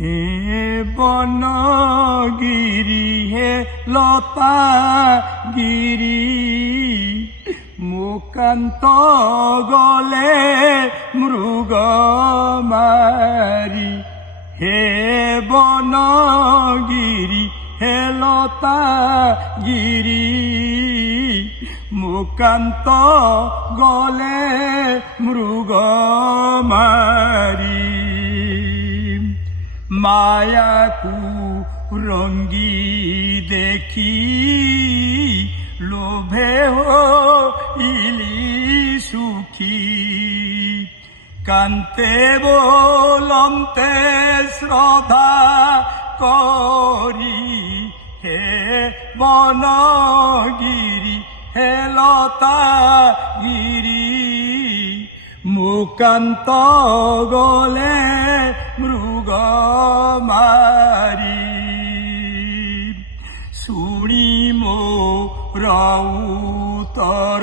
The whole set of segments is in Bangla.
হে বনগিরি হে লতা গিরি মুকান্ত গলে মৃগ মারি হে বনগিরি হে লতা গিরি মুকান্ত গলে মৃগ মারি মায়াকু রঙ্গি দেখি লোভে হইলি সুখী কান্তে বলন্তে শ্রদ্ধা করি হে বনগিরি হে লতা গিরি মুকান্ত গলে মৃগ মারি শুনি মোর উত্তর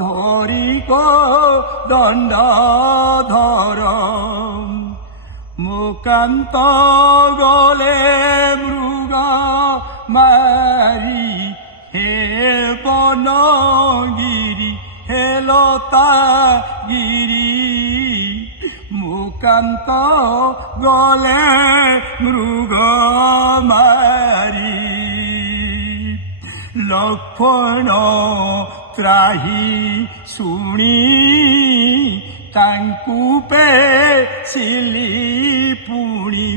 ধরি দণ্ডধর মুকান্ত গলে মৃগ মারি হে বনগিরি হে লতা গিরি মুকান্ত গলে মৃগ মারি লক্ষণ ত্রাহি শুনি তাଙ୍କୁ পেছিলি পুଣି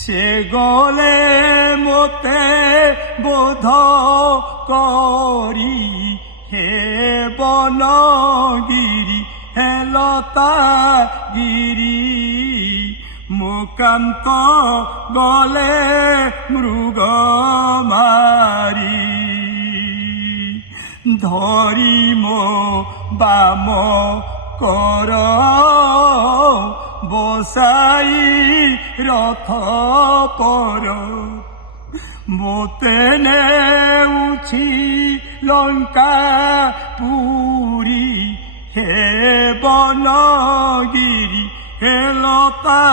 ସେ ଗଲେ ମୋତେ ବୋଧ କରି ହେ ବନଗିରି ହେ ଲତା ଗିରି ମୁକାନ୍ତ ଗଲେ ମୃଗ ମାରି ଧରି ମୋ ବାମ କର বসাই রথ পর মোতে নেউছি লঙ্কা পুরী হে বনগিরি হে লতা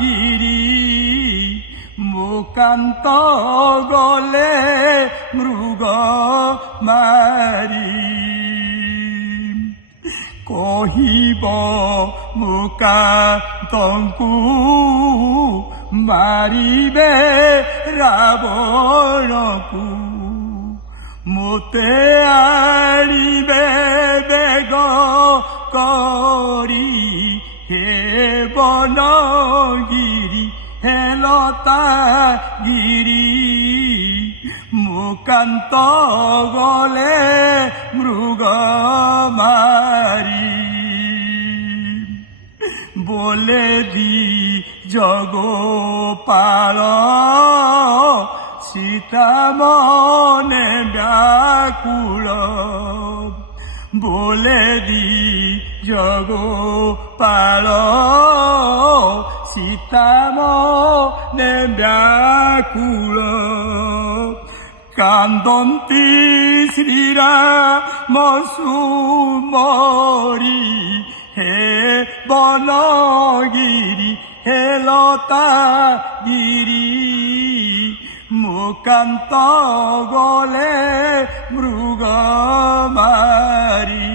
গিরি মুকান্ত গলে মৃগ মারি কহিব মুকান্তଙ୍କୁ মারিবে রাবণକୁ ମୋତେ ଆଣିବେ ବେଗ କରି ହେ ବନଗିରି ହେ ଲତା ଗିରି মুকান্ত গলে মৃগ মারি বলে দি জগপাল সীতা মনে ব্যাকুল বলে দি জগপাল সীতা মনে ব্যাকুল কান্দন্তি শ্রীরাম সুমরি হে বনগিরি হে লতা গিরি মুকান্ত গলে মৃগ মারি